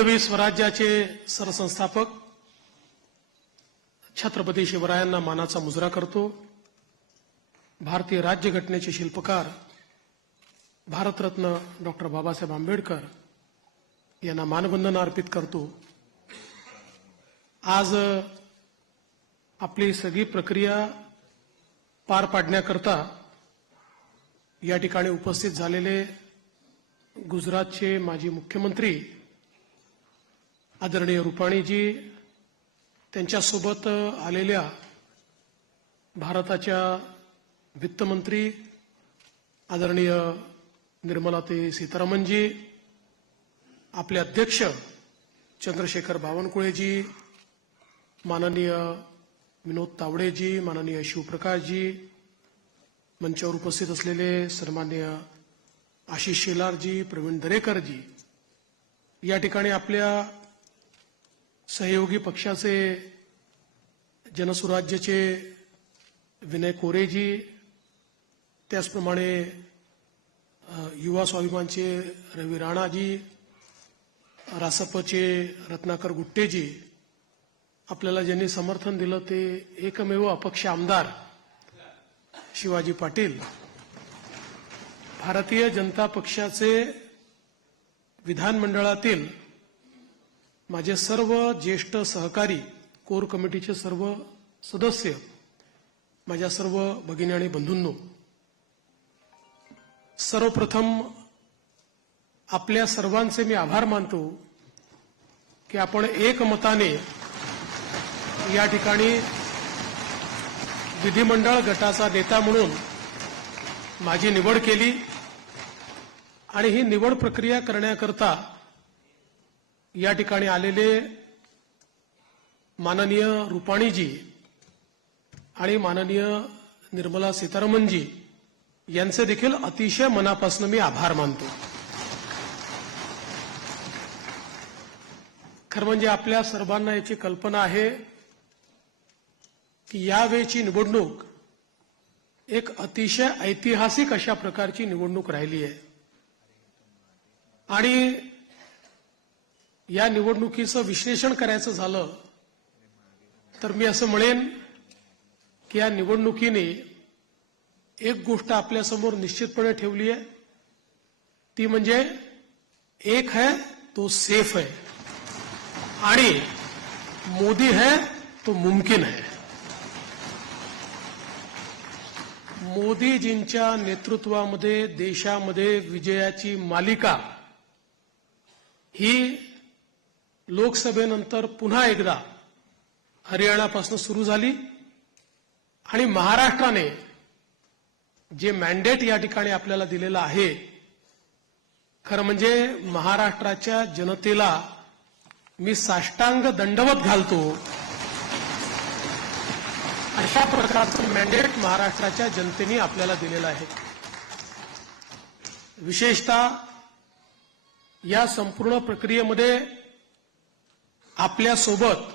हिंदवी स्वराज्याचे सरसंस्थापक छत्रपती शिवरायांना मानाचा मुजरा करतो। भारतीय राज्यघटनेचे शिल्पकार भारतरत्न डॉक्टर बाबासाहेब आंबेडकर यांना मानवंदना अर्पित करतो। आज आपली सगळी प्रक्रिया पार पाडण्याकरता या ठिकाणी उपस्थित झालेले गुजरातचे माजी मुख्यमंत्री आदरणीय रुपाणीजी, त्यांच्यासोबत आलेल्या भारताच्या वित्तमंत्री आदरणीय निर्मलाताई सीतारामनजी, आपले अध्यक्ष चंद्रशेखर बावनकुळेजी, माननीय विनोद तावडेजी, माननीय शिवप्रकाशजी, मंचावर उपस्थित असलेले सन्माननीय आशिष शेलारजी, प्रवीण दरेकरजी, या ठिकाणी आपल्या सहयोगी पक्षाचे जनसुराज्यचे विनय कोरेजी, त्याचप्रमाणे युवा स्वाभिमानचे रवी राणाजी, रासपचे रत्नाकर गुट्टेजी, आपल्याला ज्यांनी समर्थन दिलं ते एकमेव अपक्ष आमदार शिवाजी पाटील, भारतीय जनता पक्षाचे विधानमंडळातील माझे सर्व ज्येष्ठ सहकारी, कोर कमिटीचे सर्व सदस्य, माझ्या सर्व भगिनी आणि बंधूंनो, सर्वप्रथम आपल्या सर्वांचे मी आभार मानतो की आपण एकमताने या ठिकाणी विधिमंडळ गटाचा नेता म्हणून माझी निवड केली आणि ही निवड प्रक्रिया करण्याकरता या ठिकाणी आलेले माननीय रुपाणीजी आणि माननीय निर्मला सीतारामनजी यांचे देखील अतिशय मनापासून मी आभार मानतो। खरं म्हणजे आपल्या सर्वांना याची कल्पना आहे की यावेळची निवडणूक एक अतिशय ऐतिहासिक अशा प्रकारची निवडणूक राहिली आहे आणि या निवडणुकीचं विश्लेषण करायचं झालं तर मी असं म्हणेन की या निवडणुकीने एक गोष्ट आपल्यासमोर निश्चितपणे ठेवली आहे, ती म्हणजे एक है तो सेफ है आणि मोदी है तो मुमकिन है। मोदीजींच्या नेतृत्वामध्ये देशामध्ये विजयाची मालिका ही लोकसभेनंतर पुन्हा एकदा हरियाणापासून सुरू झाली आणि महाराष्ट्राने जे मॅन्डेट या ठिकाणी आपल्याला दिलेलं आहे, खरं म्हणजे महाराष्ट्राच्या जनतेला मी साष्टांग दंडवत घालतो, अशा प्रकारचं मॅन्डेट महाराष्ट्राच्या जनतेने आपल्याला दिलेलं आहे। विशेषतः या संपूर्ण प्रक्रियेमध्ये आपल्यासोबत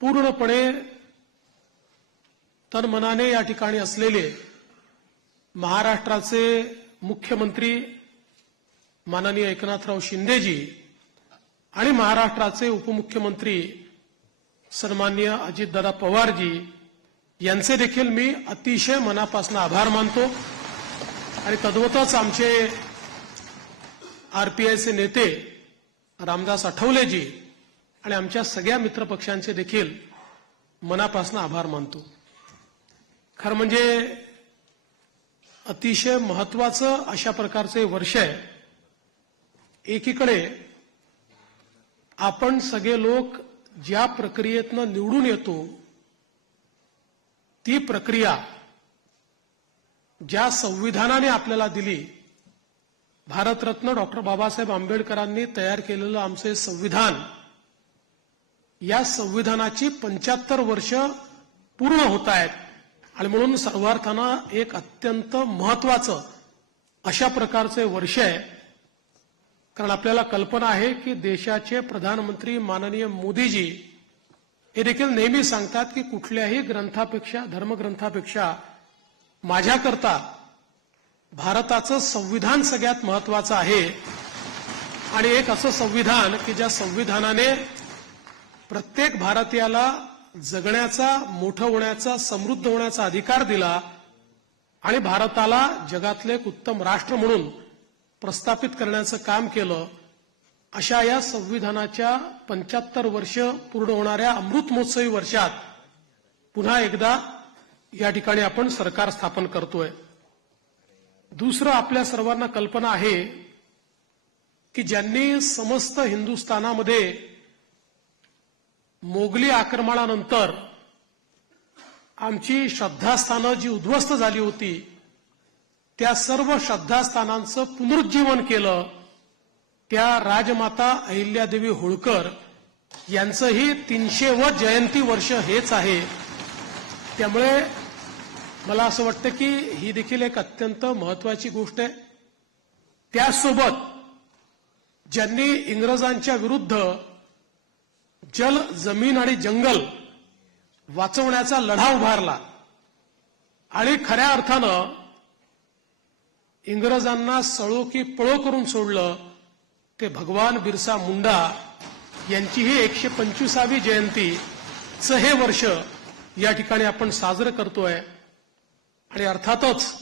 पूर्णपणे तनमनाने या ठिकाणी असलेले महाराष्ट्राचे मुख्यमंत्री माननीय एकनाथराव शिंदेजी आणि महाराष्ट्राचे उपमुख्यमंत्री सन्माननीय अजितदादा पवारजी यांचे देखील मी अतिशय मनापासून आभार मानतो आणि तद्वतच आमचे आरपीआयचे नेते रामदास आठवलेजी आणि आमच्या सगळ्या मित्रपक्षांचे देखील मनापासून आभार मानतो। खरं म्हणजे अतिशय महत्वाचं अशा प्रकारचे वर्ष आहे। एकीकडे आपण सगळे लोक ज्या प्रक्रियेतनं निवडून येतो, ती प्रक्रिया ज्या संविधानाने आपल्याला दिली, भारतरत्न डॉक्टर बाबासाहेब आंबेडकरांनी तयार केलेलं आमचे संविधान, या संविधानाची 75 वर्ष पूर्ण होत आहेत आणि म्हणून सर्वार्थानं एक अत्यंत महत्वाचं अशा प्रकारचे वर्ष आहे। कारण आपल्याला कल्पना आहे की देशाचे प्रधानमंत्री माननीय मोदीजी हे देखील नेहमी सांगतात की कुठल्याही ग्रंथापेक्षा, धर्मग्रंथापेक्षा माझ्याकरता भारताचं संविधान सगळ्यात महत्वाचं आहे आणि एक असं संविधान की ज्या संविधानाने प्रत्येक भारतीयाला जगण्याचा, मोठं होण्याचा, समृद्ध होण्याचा अधिकार दिला आणि भारताला जगातले एक उत्तम राष्ट्र म्हणून प्रस्थापित करण्याचं काम केलं. अशा या संविधानाच्या 75 वर्ष पूर्ण होणाऱ्या अमृत महोत्सवी वर्षात पुन्हा एकदा या ठिकाणी आपण सरकार स्थापन करतोय. दुसरं, आपल्या सर्वांना कल्पना आहे की ज्यांनी समस्त हिंदुस्थानामध्ये मोगली आक्रमणानंतर आमची श्रद्धास्थानं जी उद्ध्वस्त झाली होती त्या सर्व श्रद्धास्थानांचं पुनरुज्जीवन केलं. त्या राजमाता अहिल्यादेवी होळकर यांचंही 300वं जयंती वर्ष हेच आहे. त्यामुळे मला असं वाटतं की ही देखील एक अत्यंत महत्वाची गोष्ट आहे. त्यासोबत ज्यांनी इंग्रजांच्या विरुद्ध जल, जमीन आणि जंगल वाचवण्याचा लढा उभारला आणि खऱ्या अर्थानं इंग्रजांना सळो की पळो करून सोडलं, ते भगवान बिरसा मुंडा यांची ही 125वी जयंतीचं हे वर्ष या ठिकाणी आपण साजरं करतोय. आणि अर्थातच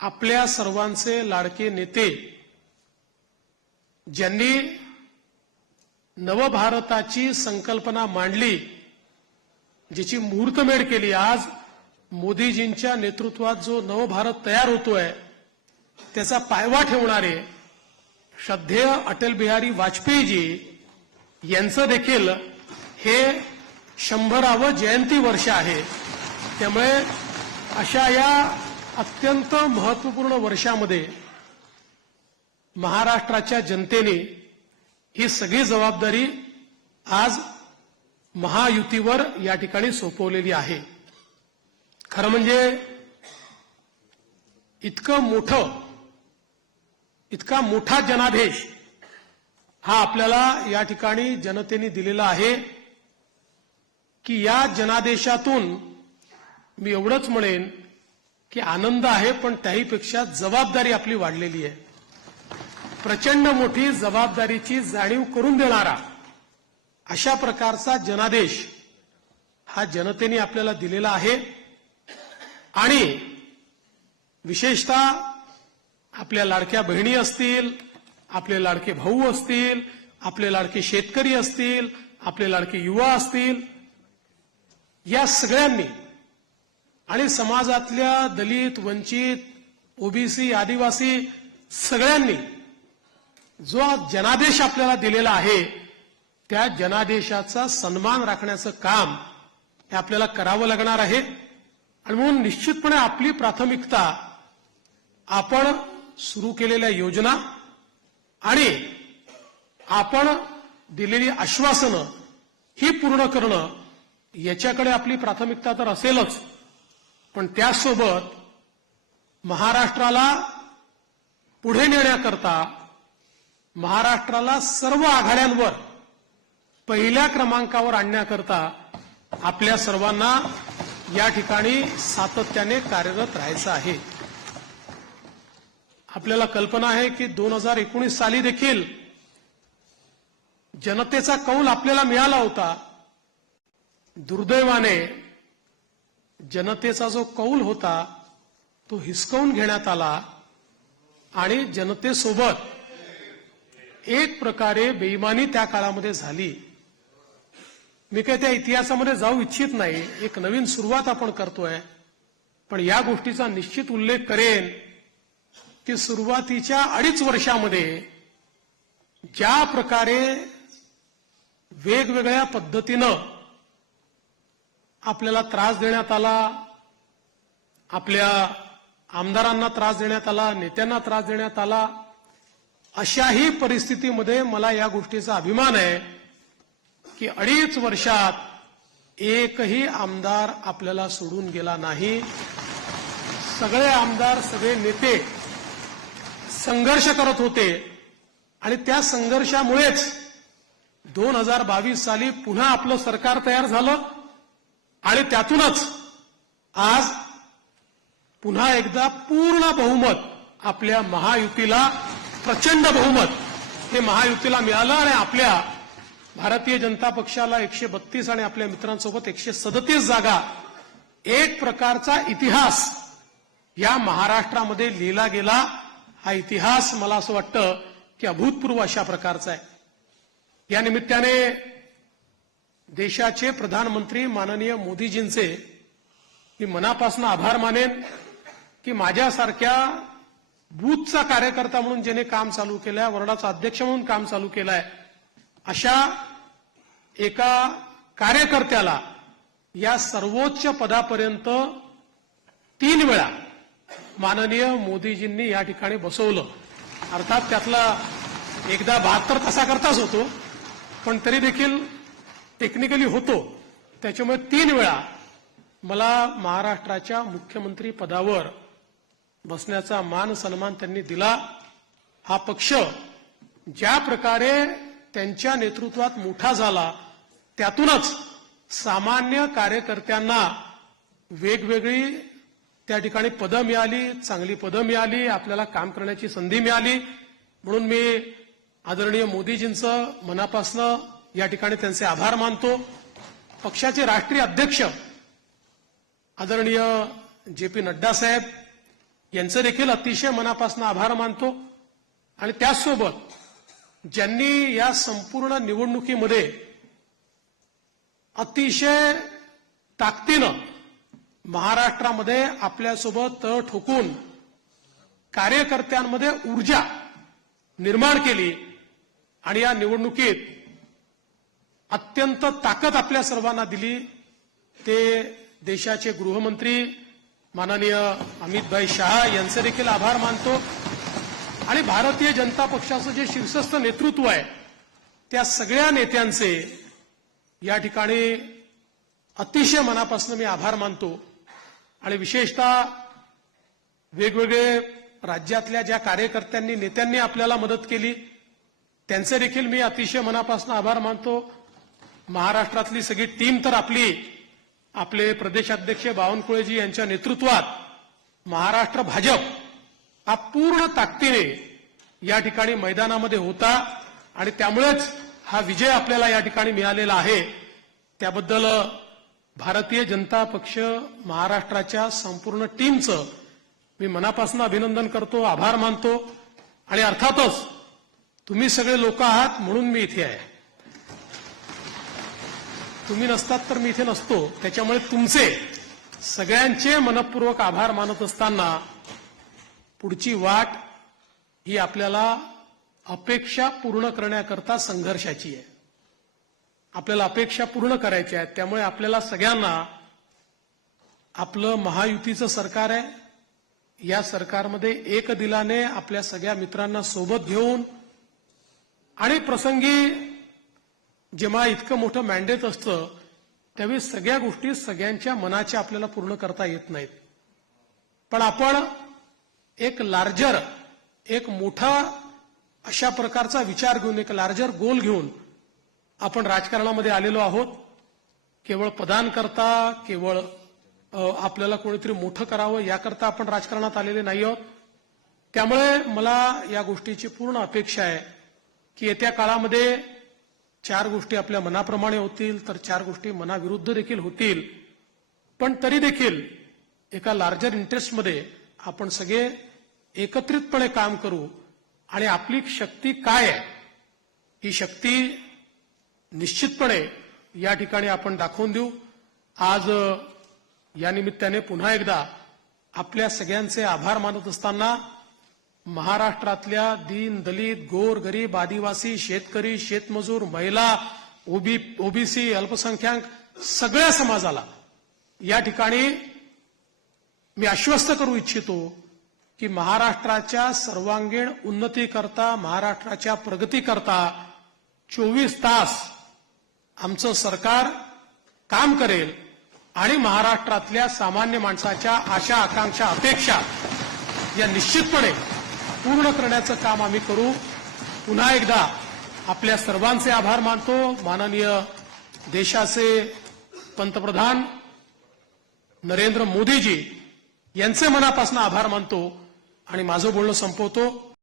आपल्या सर्वांचे लाडके नेते ज्यांनी नवभारताची संकल्पना मांडली, ज्याची मुहूर्तमेढ केली, आज मोदीजींच्या नेतृत्वात जो नवभारत तयार होतोय त्याचा पायवा ठेवणारे श्रद्धेय अटल बिहारी वाजपेयीजी यांचं देखील हे 100वे जयंती वर्ष आहे. त्यामुळे अशा या अत्यंत महत्वपूर्ण वर्षामध्ये महाराष्ट्राच्या जनतेने ही सगळी जबाबदारी आज महायुतीवर या ठिकाणी सोपवलेली आहे. खरं म्हणजे इतका मोठा जनादेश हा आपल्याला या ठिकाणी जनतेने दिलेला आहे की या जनादेशातून मी एवढंच म्हणेन की आनंद आहे, पण त्याहीपेक्षा जबाबदारी आपली वाढलेली आहे. प्रचंड मोठी जबाबदारीची जाणीव करून देणारा अशा प्रकारचा जनादेश हा जनतेने आपल्याला दिलेला आहे. आणि विशेषतः आपल्या लाडक्या बहिणी असतील, आपले लाडके भाऊ असतील, आपले लाडके शेतकरी असतील, आपले लाडके युवा असतील, या सगळ्यांनी आणि समाजातल्या दलित, वंचित, ओबीसी, आदिवासी सगळ्यांनी जो जनादेश आपल्याला दिलेला आहे त्या जनादेशाचा सन्मान राखण्याचं काम हे आपल्याला करावं लागणार आहे. आणि म्हणून निश्चितपणे आपली प्राथमिकता आपण सुरू केलेल्या योजना आणि आपण दिलेली आश्वासनं ही पूर्ण करणं याच्याकडे आपली प्राथमिकता तर असेलच, पण त्यासोबत महाराष्ट्राला पुढे नेण्याकरता महाराष्ट्राला सर्व आघाड्यांवर पहिल्या क्रमांकावर आणण्याकरता आपल्या सर्वांना या ठिकाणी सातत्याने कार्यरत राहायचं आहे. आपल्याला कल्पना आहे की 2019 साली देखील जनतेचा कौल आपल्याला मिळाला होता. दुर्दैवाने जनतेचा जो कौल होता तो हिसकावून घेण्यात आला आणि जनतेसोबत एक प्रकारे बेईमानी त्या काळामध्ये झाली. मी काही त्या इतिहासामध्ये जाऊ इच्छित नाही, एक नवीन सुरुवात आपण करतोय, पण या गोष्टीचा निश्चित उल्लेख करेन की सुरुवातीच्या 2.5 वर्षामध्ये ज्या प्रकारे वेगवेगळ्या पद्धतीनं आपल्याला त्रास देण्यात आला, आपल्या आमदारांना त्रास देण्यात आला, नेत्यांना त्रास देण्यात आला, अशाही परिस्थितीमध्ये मला या गोष्टीचा अभिमान आहे की 2.5 वर्षात एकही आमदार आपल्याला सोडून गेला नाही. सगळे आमदार, सगळे नेते संघर्ष करत होते आणि त्या संघर्षामुळेच 2022 साली पुन्हा आपलं सरकार तयार झालं आणि त्यातूनच आज पुन्हा एकदा पूर्ण बहुमत आपल्या महायुतीला प्रचंड बहुमत हे महायुतीला मिळालं आणि आपल्या भारतीय जनता पक्षाला 132 आणि आपल्या मित्रांसोबत 137 जागा, एक प्रकारचा इतिहास या महाराष्ट्रामध्ये लिहिला गेला. हा इतिहास मला असं वाटतं की अभूतपूर्व अशा प्रकारचा आहे. या निमित्ताने देशाचे प्रधानमंत्री माननीय मोदीजींचे मी मनापासून आभार मानेन की माझ्यासारख्या बूथचा कार्यकर्ता म्हणून ज्याने काम चालू केलंय, वॉर्डाचा अध्यक्ष म्हणून काम चालू केलंय, अशा एका कार्यकर्त्याला या सर्वोच्च पदापर्यंत 3 वेळा माननीय मोदीजींनी या ठिकाणी बसवलं. अर्थात त्यातला एकदा 72 तासाकरताच होतो, पण तरी देखील टेक्निकली होतो. त्याच्यामुळे 3 वेळा मला महाराष्ट्राच्या मुख्यमंत्री पदावर बसण्याचा मान सन्मान त्यांनी दिला. हा पक्ष ज्या प्रकारे त्यांच्या नेतृत्वात मोठा झाला, त्यातूनच सामान्य कार्यकर्त्यांना वेगवेगळी त्या ठिकाणी पदं मिळाली, चांगली पदं मिळाली, आपल्याला काम करण्याची संधी मिळाली. म्हणून मी आदरणीय मोदीजींचं मनापासून या ठिकाणी त्यांचे आभार मानतो. पक्षाचे राष्ट्रीय अध्यक्ष आदरणीय जे.पी. नड्डा साहेब यांचे देखील अतिशय मनापासून आभार मानतो. आणि त्याचसोबत ज्यांनी या संपूर्ण निवडणुकीमध्ये अतिशय ताकदीनं महाराष्ट्रामध्ये आपल्यासोबत तळ ठोकून कार्यकर्त्यांमध्ये ऊर्जा निर्माण केली आणि या निवडणुकीत अत्यंत ताकद आपल्या सर्वांना दिली, ते देशाचे गृहमंत्री माननीय अमितभाई शहा यांचे देखील आभार मानतो. आणि भारतीय जनता पक्षाचं जे शीर्षस्थ नेतृत्व आहे, त्या सगळ्या नेत्यांचे या ठिकाणी अतिशय मनापासून मी आभार मानतो. आणि विशेषतः वेगवेगळे राज्यातल्या ज्या कार्यकर्त्यांनी, नेत्यांनी आपल्याला मदत केली, त्यांचे देखील मी अतिशय मनापासून आभार मानतो. महाराष्ट्रातली सगळी टीम तर आपले प्रदेशाध्यक्ष बावनकुळेजी यांच्या नेतृत्वात महाराष्ट्र भाजप हा पूर्ण ताकदीने या ठिकाणी मैदानामध्ये होता आणि त्यामुळेच हा विजय आपल्याला या ठिकाणी मिळालेला आहे. त्याबद्दल भारतीय जनता पक्ष महाराष्ट्राच्या संपूर्ण टीमचं मी मनापासून अभिनंदन करतो, आभार मानतो. आणि अर्थातच तुम्ही सगळे लोक आहात म्हणून मी इथे आहे. तुम्ही नसतात तर मी इथे नसतो. त्याच्यामुळे तुमचे सगळ्यांचे मनपूर्वक आभार मानत असताना पुढची वाट ही आपल्याला अपेक्षा पूर्ण करण्याकरता संघर्षाची आहे. आपल्याला अपेक्षा पूर्ण करायच्या आहेत. त्यामुळे आपल्याला सगळ्यांना आपलं महायुतीचं सरकार आहे, या सरकारमध्ये एक दिलाने आपल्या सगळ्या मित्रांना सोबत घेऊन आणि प्रसंगी जेव्हा इतकं मोठं मॅन्डेट असतं त्यावेळी सगळ्या गोष्टी सगळ्यांच्या मनाच्या आपल्याला पूर्ण करता येत नाहीत. पण आपण एक लार्जर, एक मोठा अशा प्रकारचा विचार घेऊन, एक लार्जर गोल घेऊन आपण राजकारणामध्ये आलेलो आहोत. केवळ पदांकरता, केवळ आपल्याला कोणीतरी मोठं करावं याकरता आपण राजकारणात आलेले नाही आहोत. त्यामुळे मला या गोष्टीची पूर्ण अपेक्षा आहे की येत्या काळामध्ये 4 गोष्टी आपल्या मनाप्रमाणे होतील, तर 4 गोष्टी मनाविरुद्ध देखील होतील. पण तरी देखील एका लार्जर इंटरेस्टमध्ये आपण सगळे एकत्रितपणे काम करू आणि आपली शक्ती काय आहे ही शक्ती निश्चितपणे या ठिकाणी आपण दाखवून देऊ. आज या निमित्ताने पुन्हा एकदा आपल्या सगळ्यांचे आभार मानत असताना महाराष्ट्रातल्या दीन, दलित, गोर, गरीब, आदिवासी, शेतकरी, शेतमजूर, महिला, ओबीसी, अल्पसंख्याक सगळ्या समाजाला या ठिकाणी मी आश्वस्त करू इच्छितो की महाराष्ट्राच्या सर्वांगीण उन्नतीकरता, महाराष्ट्राच्या प्रगतीकरता 24 तास आमचं सरकार काम करेल आणि महाराष्ट्रातल्या सामान्य माणसाच्या आशा, आकांक्षा, अपेक्षा या निश्चितपणे पूर्ण करण्याचं काम आम्ही करू. पुन्हा एकदा आपल्या सर्वांचे आभार मानतो. माननीय देशाचे पंतप्रधान नरेंद्र मोदीजी यांचे मनापासून आभार मानतो आणि माझं बोलणं संपवतो.